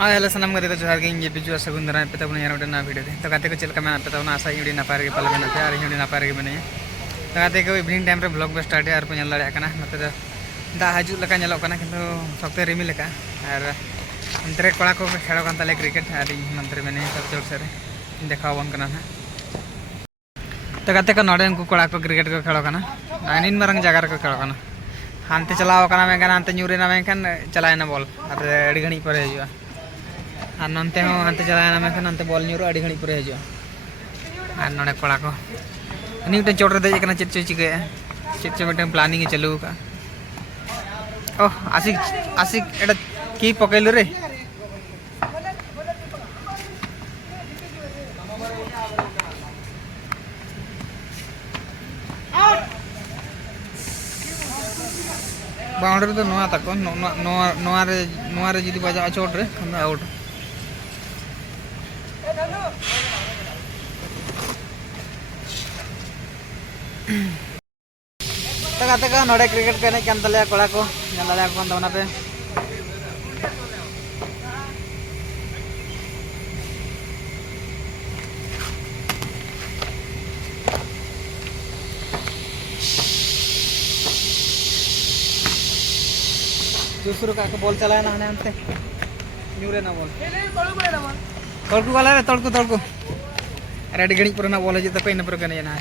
हाँ हेलो सनम गति को जोहार गे ये बिजु सगुन दरा पे तब यार ना वीडियो दे तो गाते को चल कमेंट पे तब ना आशा यूडी नपार के पल में ना यार यूडी नपार के बने तो गाते को इवनिंग टाइम रे ब्लॉग पे स्टार्ट यार पे ñal दाड़े kana नते दा हजू लका ñalok kana किंतु सप्ते रिमिल लका और अंतरे कोड़ा को खेलो कान ताले क्रिकेट और मंत्री बने सब जोर से देखाव बन kana ना तो गाते को नोडे उनको कोड़ा को क्रिकेट को खेलो kana आनिन मरंग जगह को खेलो kana हांते चलाओ kana मेंकन हांते न्यूरे ना मेंकन चलाए ना बॉल और अड़ी घणी पर हिजुआ और नंते हो हांते चलाए ना मेंकन हांते बॉल न्यूरो अड़ी घणी पर हिजुआ और नोडे कोड़ा को नीटे चोट रे देज kana चेत चिके चेत मिटन प्लानिंग चालू का ओह आशिक आशिक एटा की पकेलु रे बाउंड्री तो नोआ तक नोआ रे जुदी बजा चोट रे खंदा आउट तक तक नोडे क्रिकेट कने कान तले कोड़ा को नलाले को दवना पे दूसरों का बॉल चलाया ना अंते न्यूरे ना बॉल तड़कू वाला रे तड़कू रेडी गणी पर ना बॉल है तो पे इन पर कने ना